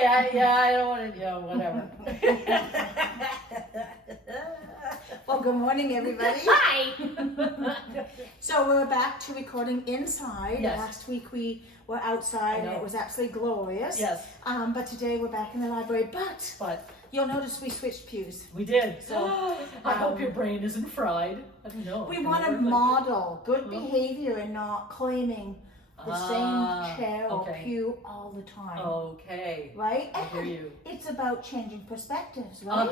okay, I don't want to, whatever. Well, good morning, everybody. Hi! So we're back to recording inside. Yes. Last week we were outside and it was absolutely glorious. Yes. But today we're back in the library. But you'll notice we switched pews. We did. So I hope your brain isn't fried. I don't know. We want to model good behavior and not claiming the same chair or pew all the time. Okay. Right? I hear you. It's about changing perspectives, right?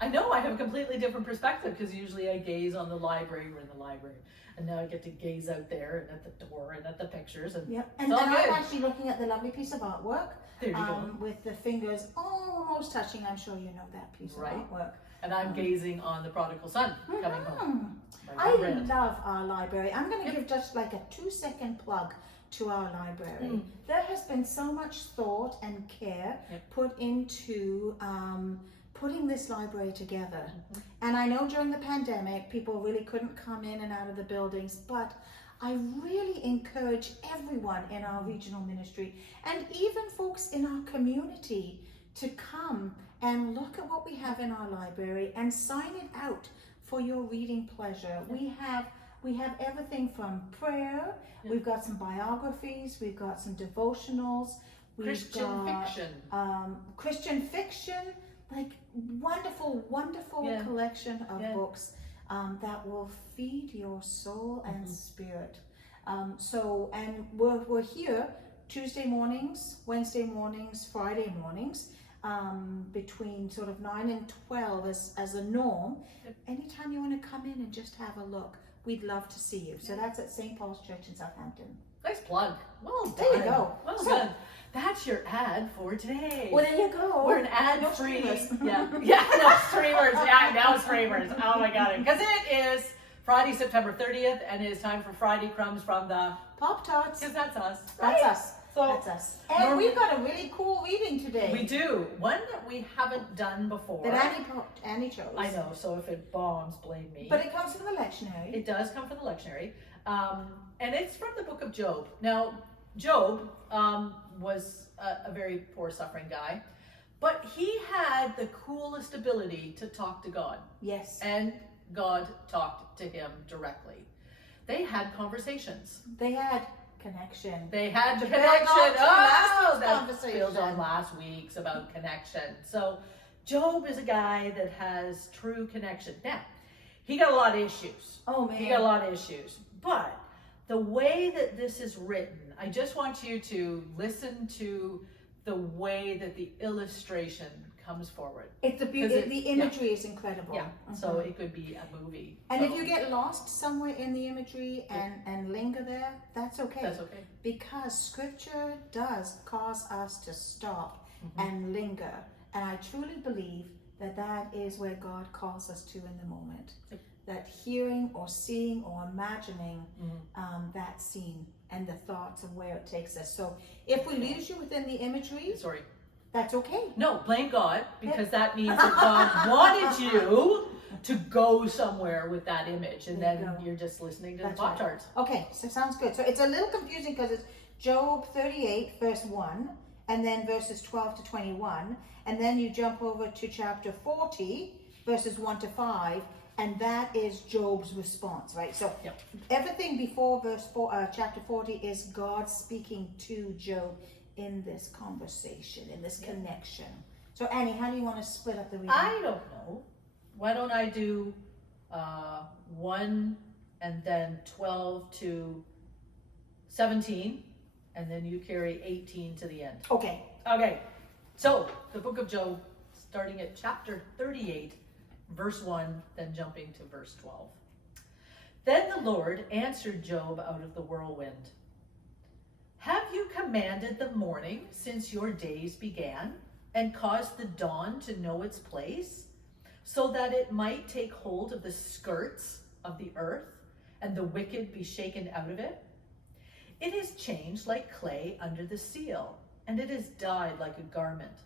I know. I have a completely different perspective because usually I gaze on the library. We're in the library. And now I get to gaze out there and at the door and at the pictures. And and I'm actually looking at the lovely piece of artwork. There you go. With the fingers almost touching. I'm sure you know that piece of artwork. And I'm gazing on the prodigal son coming home. I love our library. I'm going to give just like a 2-second plug to our library. There has been so much thought and care put into putting this library together. And I know during the pandemic, people really couldn't come in and out of the buildings, but I really encourage everyone in our regional ministry and even folks in our community to come and look at what we have in our library and sign it out for your reading pleasure. We have everything from prayer, we've got some biographies, we've got some devotionals, Christian fiction, like wonderful collection of books that will feed your soul and spirit. And we're here Tuesday mornings, Wednesday mornings, Friday mornings, between sort of 9 and 12 as a norm. Anytime you want to come in and just have a look, we'd love to see you. So that's at St. Paul's Church in Southampton. Nice plug. Well done. There you go. Well done. That's your ad for today. Well, there you go. We're an ad-free. No streamers. Now streamers. Oh my God. Because it is Friday, September 30th, and it is time for Friday Crumbs from the Pop Tarts. Because that's us. That's us. So that's us. And we've got a really cool reading today. We do. One that we haven't done before. That Annie chose. I know, so if it bombs, blame me. But it comes from the lectionary. It does come from the lectionary. And it's from the book of Job. Now, Job was a very poor, suffering guy. But he had the coolest ability to talk to God. Yes. And God talked to him directly. They had conversations. They had connection. They had the connection. That builds on last week's about connection. So Job is a guy that has true connection. Now, he got a lot of issues. Oh man. He got a lot of issues. But the way that this is written, I just want you to listen to the way that the illustration comes forward. It's the imagery is incredible. Yeah. So it could be a movie. And if you get lost somewhere in the imagery and linger there, that's okay. That's okay. Because scripture does cause us to stop and linger. And I truly believe that is where God calls us to in the moment. That hearing or seeing or imagining that scene and the thoughts of where it takes us. So if we lose you within the imagery, that's okay. No, blame God, because that means that God wanted you to go somewhere with that image, and then you're just listening to the Pop Tarts. Okay, so sounds good. So it's a little confusing because it's Job 38, verse 1, and then verses 12 to 21, and then you jump over to chapter 40, verses 1 to 5, and that is Job's response, right? So everything before chapter 40 is God speaking to Job in this conversation, in this connection. So Annie, how do you want to split up the reading? I don't know. Why don't I do 1 and then 12 to 17, and then you carry 18 to the end. Okay. So the book of Job, starting at chapter 38, verse 1, then jumping to verse 12. Then the Lord answered Job out of the whirlwind. Have you commanded the morning since your days began, and caused the dawn to know its place, so that it might take hold of the skirts of the earth, and the wicked be shaken out of it? It is changed like clay under the seal, and it is dyed like a garment.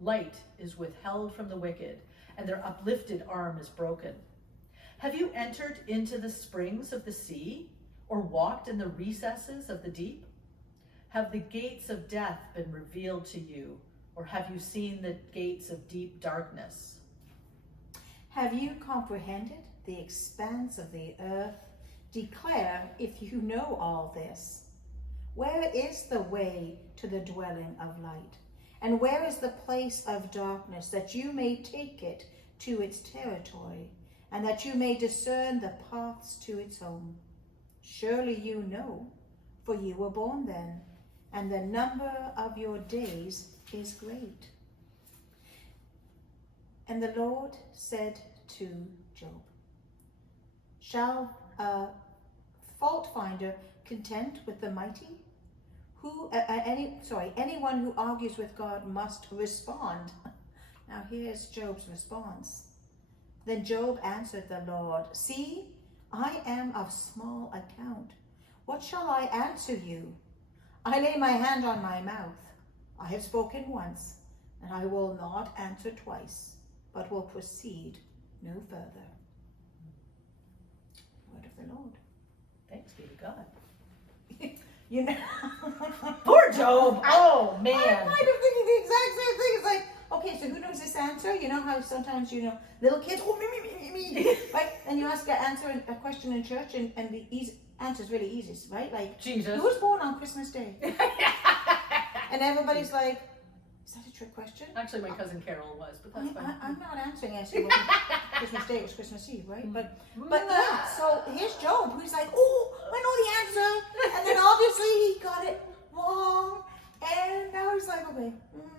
Light is withheld from the wicked, and their uplifted arm is broken. Have you entered into the springs of the sea, or walked in the recesses of the deep? Have the gates of death been revealed to you, Or have you seen the gates of deep darkness? Have you comprehended the expanse of the earth? Declare if you know all this. Where is the way to the dwelling of light? And where is the place of darkness, that you may take it to its territory, and that you may discern the paths to its home? Surely you know, for you were born then, and the number of your days is great. And the Lord said to Job, shall a fault finder contend with the mighty? Anyone who argues with God must respond. Now here's Job's response. Then Job answered the Lord, see, I am of small account. What shall I answer you? I lay my hand on my mouth. I have spoken once, and I will not answer twice, but will proceed no further. Word of the Lord. Thanks be to God. You know, Poor Job. Oh, man. I'm kind of thinking the exact same thing. It's like, okay, so who knows this answer? You know how sometimes, little kids, oh, me, right? And you ask a question in church, and the answer is really easy, right? Like, Jesus. Who was born on Christmas Day? And everybody's like, is that a trick question? Actually, my cousin Carol was, but that's fine. I'm not answering it. So it wasn't Christmas Day, it was Christmas Eve, right? But yeah, so here's Job, who's like, oh, I know the answer. And then obviously he got it wrong. And now he's like, okay,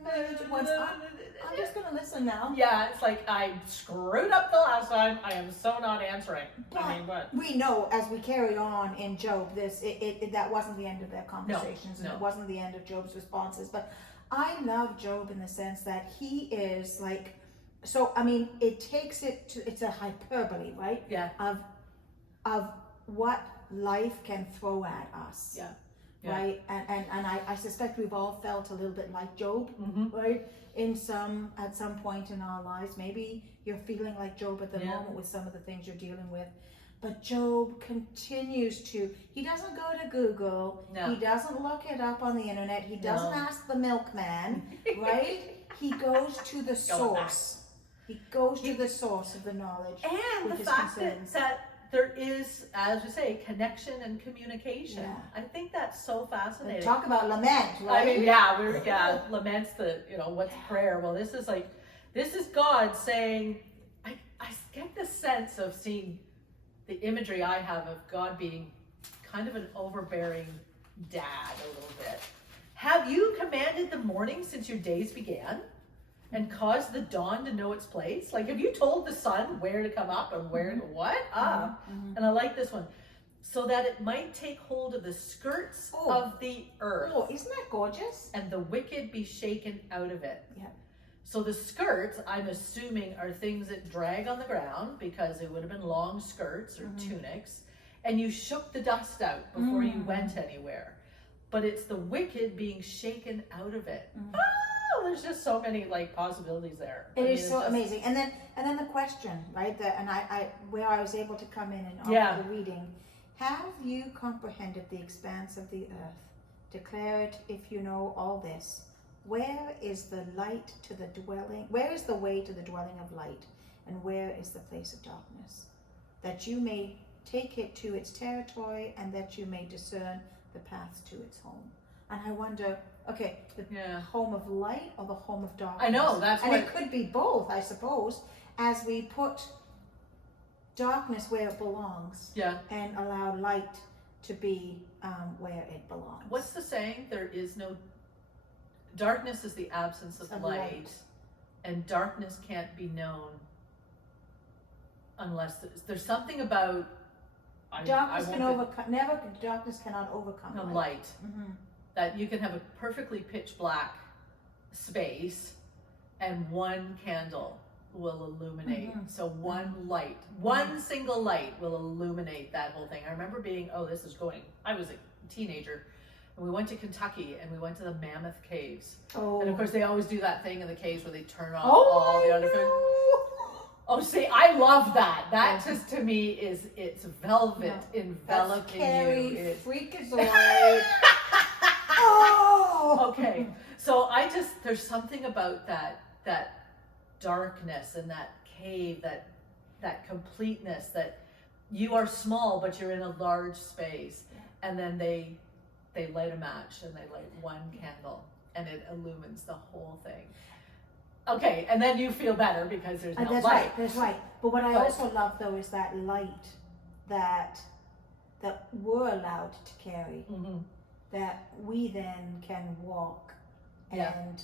I'm just going to listen now. Yeah, it's like I screwed up the last time. I am so not answering. But we know as we carry on in Job, that wasn't the end of their conversations. No. And it wasn't the end of Job's responses. But I love Job in the sense that he is like, so I mean, it takes it to, it's a hyperbole, right? Yeah. Of what life can throw at us. Yeah. Right. And I suspect we've all felt a little bit like Job, Mm-hmm. right? At some point in our lives. Maybe you're feeling like Job at the moment with some of the things you're dealing with. But Job continues to, he doesn't go to Google. No. He doesn't look it up on the internet. He doesn't ask the milkman, right? He goes to the source. He goes to the source of the knowledge. And the fact that there is, as we say, connection and communication. Yeah. I think that's so fascinating. Talk about lament, right? I mean, laments the, what's prayer? Well, this is God saying, I get the sense of seeing the imagery I have of God being kind of an overbearing dad a little bit. Have you commanded the morning since your days began and caused the dawn to know its place? Like, have you told the sun where to come up and where to what? And I like this one. So that it might take hold of the skirts of the earth. Oh, isn't that gorgeous? And the wicked be shaken out of it. Yeah. So the skirts, I'm assuming, are things that drag on the ground because it would have been long skirts or tunics. And you shook the dust out before you went anywhere. But it's the wicked being shaken out of it. Oh, there's just so many possibilities there. It is so amazing. And then the question, right? Where I was able to come in and offer the reading. Have you comprehended the expanse of the earth? Declare it if you know all this. Where is the light to the dwelling? Where is the way to the dwelling of light? And where is the place of darkness? That you may take it to its territory, and that you may discern the paths to its home. And I wonder, okay, the home of light or the home of darkness? I know, it could be both, I suppose, as we put darkness where it belongs, and allow light to be where it belongs. What's the saying? There is no darkness is the absence of light, and darkness can't be known unless there's something about darkness cannot overcome light. That you can have a perfectly pitch black space, and one candle will illuminate. So one single light will illuminate that whole thing. I remember I was a teenager, and we went to Kentucky, and we went to the Mammoth Caves. And of course they always do that thing in the caves where they turn off all the other food. Oh, see, I love that. That just to me it's velvet enveloping you. Freakazoid. Okay, So there's something about that darkness and that cave, that completeness, that you are small but you're in a large space, and then they light a match and they light one candle and it illumines the whole thing. Okay, and then you feel better because there's no light. That's right. But what I also love though is that light that we're allowed to carry, that we then can walk and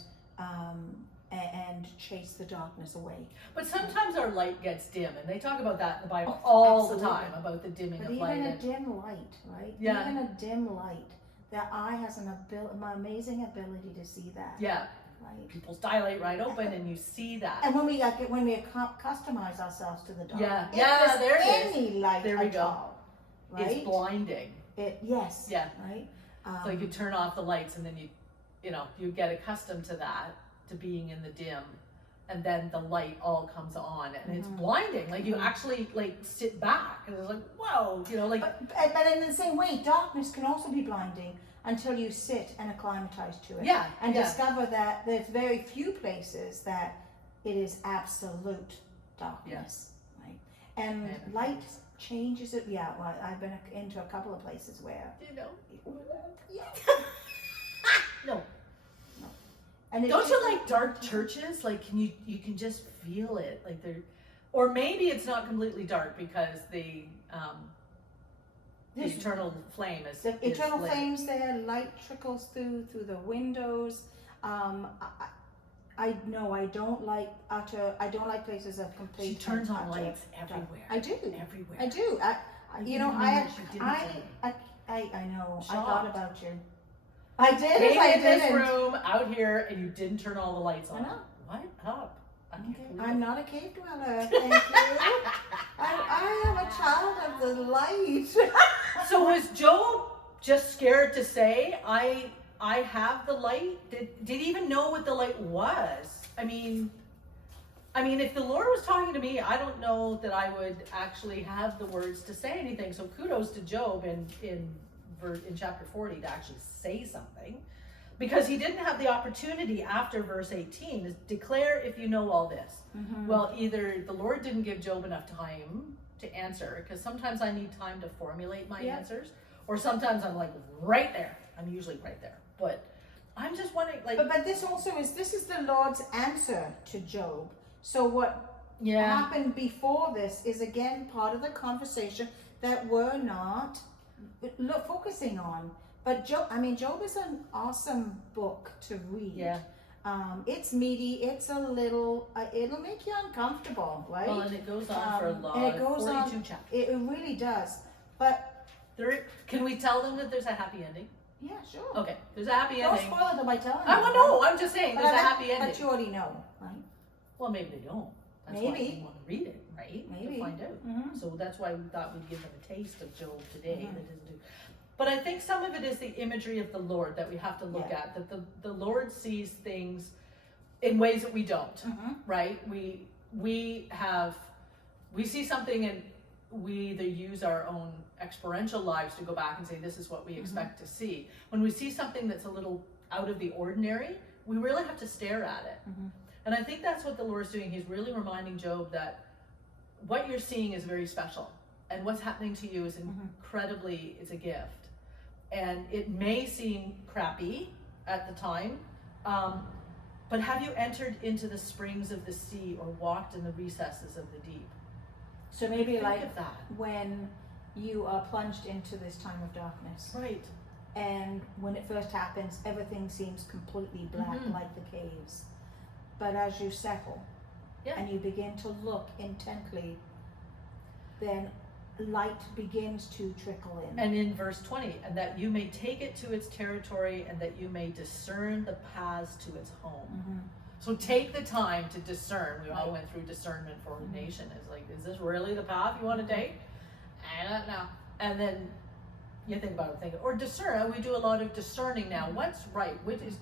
chase the darkness away. But sometimes our light gets dim, and they talk about that in the Bible all the time, about the dimming of light. Even a dim light, right? Yeah. Even a dim light, that eye has an amazing ability to see that. Yeah. Right. Pupils dilate right open, and you see that. And when we customize ourselves to the dark, there it is. Any light there we at go. all, right? It's blinding. Yes. Yeah. Right. So you turn off the lights, and then you get accustomed to that, to being in the dim, and then the light all comes on, and it's blinding. Like you actually sit back, and it's like, whoa, But in the same way, darkness can also be blinding until you sit and acclimatize to it. Yeah. And discover that there's very few places that it is absolute darkness. Right. And light changes it. Yeah. Well, I've been into a couple of places where. Yeah. No. And don't you like dark churches? Like, you can just feel it. Like or maybe it's not completely dark because the eternal flame is the eternal lit. flames there. Light trickles through the windows. I don't like places of complete. She turns on lights everywhere. I do. Everywhere. I do. I know. Shocked. I thought about you. I did. Came I in this didn't. room out here, and you didn't turn all the lights on. I know. What up? I'm not a cave dweller. Thank you. I am a child of the light. So was Job just scared to say, I have the light? Did he even know what the light was? I mean, if the Lord was talking to me, I don't know that I would actually have the words to say anything. So kudos to Job in chapter 40 to actually say something, because he didn't have the opportunity after verse 18 to declare, if you know all this. Well, either the Lord didn't give Job enough time to answer, because sometimes I need time to formulate my answers, or sometimes I'm like right there. I'm usually right there, but I'm just wondering, but this is the Lord's answer to Job. So what happened before this is again part of the conversation that we're not focusing on. But Job is an awesome book to read. Yeah. It's meaty. It's a little. It'll make you uncomfortable, right? Well, and it goes on for a lot. And it goes 42 on. chapters. It really does. But can we tell them that there's a happy ending? yeah, sure. Okay, there's a happy Don't ending. spoil it by telling I them. want to know. I'm just saying, there's a happy ending. But you already know, right? Well, maybe they don't. That's why Maybe. we want to read it, right? Maybe. To find out. So that's why we thought we'd give them a taste of Job today. That isn't do. But I think some of it is the imagery of the Lord that we have to look at. That the Lord sees things in ways that we don't, right? We see something and we either use our own experiential lives to go back and say, this is what we expect to see. When we see something that's a little out of the ordinary, we really have to stare at it. And I think that's what the Lord's doing. He's really reminding Job that what you're seeing is very special. And what's happening to you is incredibly, it's a gift. And it may seem crappy at the time, but have you entered into the springs of the sea or walked in the recesses of the deep? So maybe Think like of that. when you are plunged into this time of darkness. Right. And when it first happens, everything seems completely black, like the caves. But as you settle and you begin to look intently, then light begins to trickle in. And in verse 20, and that you may take it to its territory and that you may discern the paths to its home. So take the time to discern. We all went through discernment for ordination. It's like, is this really the path you want to take? I don't know. And then you think about it, or discern. We do a lot of discerning now. What's right? Which is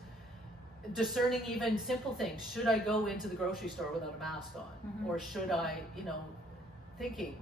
discerning even simple things. Should I go into the grocery store without a mask on? Or should I, thinking.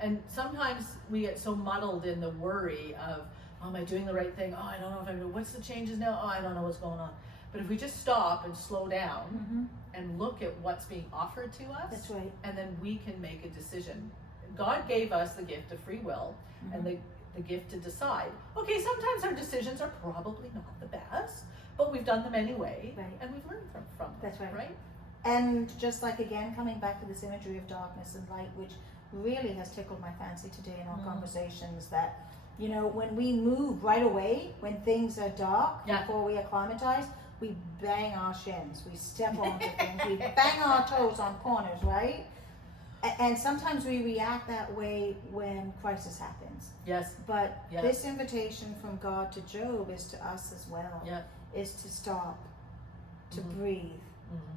And sometimes we get so muddled in the worry of, oh, am I doing the right thing? Oh, I don't know if I'm doing, what's the changes now? Oh, I don't know what's going on. But if we just stop and slow down Mm-hmm. and look at what's being offered to us, That's right. and then we can make a decision. God gave us the gift of free will and the gift to decide. Okay, sometimes our decisions are probably not the best, but we've done them anyway, Right. and we've learned from them. That's right. Right? And just like, again, coming back to this imagery of darkness and light, which really has tickled my fancy today in our conversations, that, you know, when we move right away, when things are dark, before we acclimatize, we bang our shins, we step onto things, we bang our toes on corners, right? And sometimes we react that way when crisis happens. Yes. But Yeah. this invitation from God to Job is to us as well, Yeah. is to stop, to Mhm. breathe,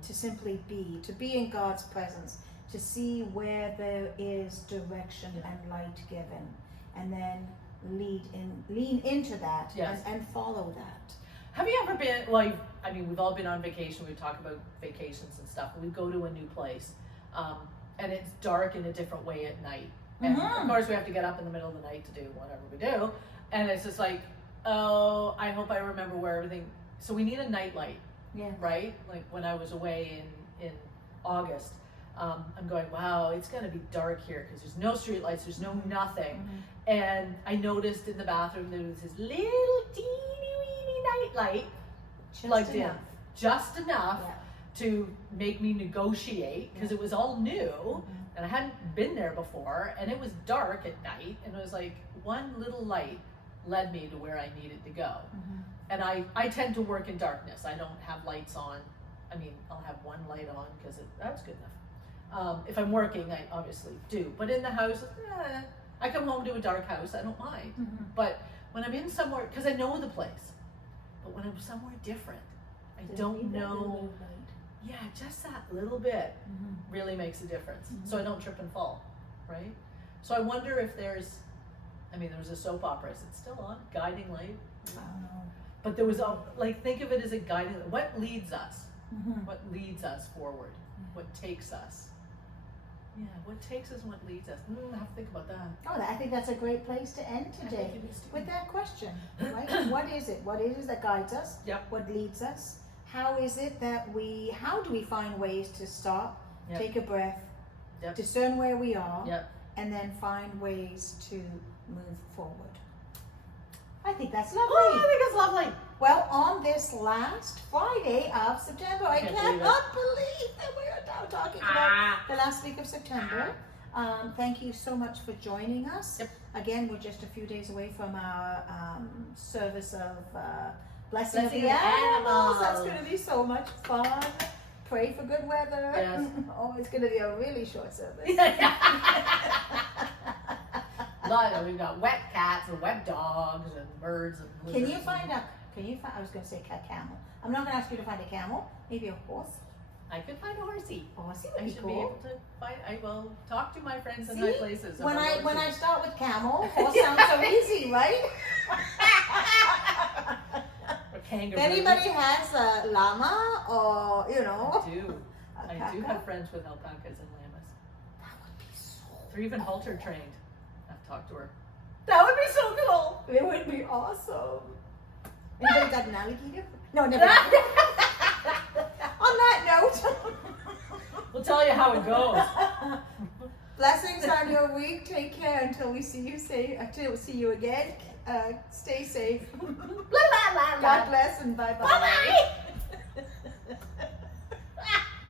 to simply be, to be in God's presence, to see where there is direction and light given, and then lean into that Yes. and follow that. Have you ever been, well, I mean, we've all been on vacation. We talk about vacations and stuff. We go to a new place, and it's dark in a different way at night. And of course, we have to get up in the middle of the night to do whatever we do. And it's just like, oh, I hope I remember where everything. So we need a night light, Yeah. right? Like when I was away in August, I'm going, wow, it's gonna be dark here because there's no street lights, there's no nothing. And I noticed in the bathroom there was this little teeny weeny night light plugged in, just enough to make me negotiate, because it was all new and I hadn't been there before, and it was dark at night, and it was like one little light led me to where I needed to go. And I tend to work in darkness. I don't have lights on. I mean, I'll have one light on because that's good enough. If I'm working, I obviously do, but in the house, I come home to a dark house, I don't mind. But when I'm in somewhere, because I know the place, but when I'm somewhere different, I don't know. Yeah, just that little bit really makes a difference. So I don't trip and fall, right? So I wonder if there's, I mean, there was a soap opera, is it still on? Guiding Light? I don't know. But there was a, like, think of it as a guiding, what leads us? What leads us forward? What takes us? Yeah, what takes us and what leads us? I have to think about that. Oh, I think that's a great place to end I today think it is too. with that question, right? What is it? What is it that guides us? Yep. What leads us? How is it that how do we find ways to stop, Yep. take a breath, Yep. discern where we are, Yep. and then find ways to move forward? I think that's lovely. Oh, I think it's lovely. Well, on this last Friday of September, I Can't cannot believe that we are now talking about the last week of September. Thank you so much for joining us. Yep. Again, we're just a few days away from our service of Blessing of Blessing the of the Animals. That's Animals. going to be so much fun. Pray for good weather. Yes. Oh, it's going to be a really short service. We've got wet cats and wet dogs and birds and Can lizards you find I was going to say a camel. I'm not going to ask you to find a camel. Maybe a horse. I could find a horsey. Horsey I would be should be cool. able to find. I will talk to my friends in See? high places. When about I horses. start with camel, horse sounds so easy, right? Or kangaroo. If anybody has a llama or I do. I do alpaca, have friends with alpacas and llamas. that would be so. They're even halter trained. I've talked to her. That would be so cool. It would be awesome. Anybody got an alligator? No, never. On that note, We'll tell you how it goes. blessings on your week. Take care until we see you again. Stay safe. La, la, la, la. God bless and bye bye. Bye-bye.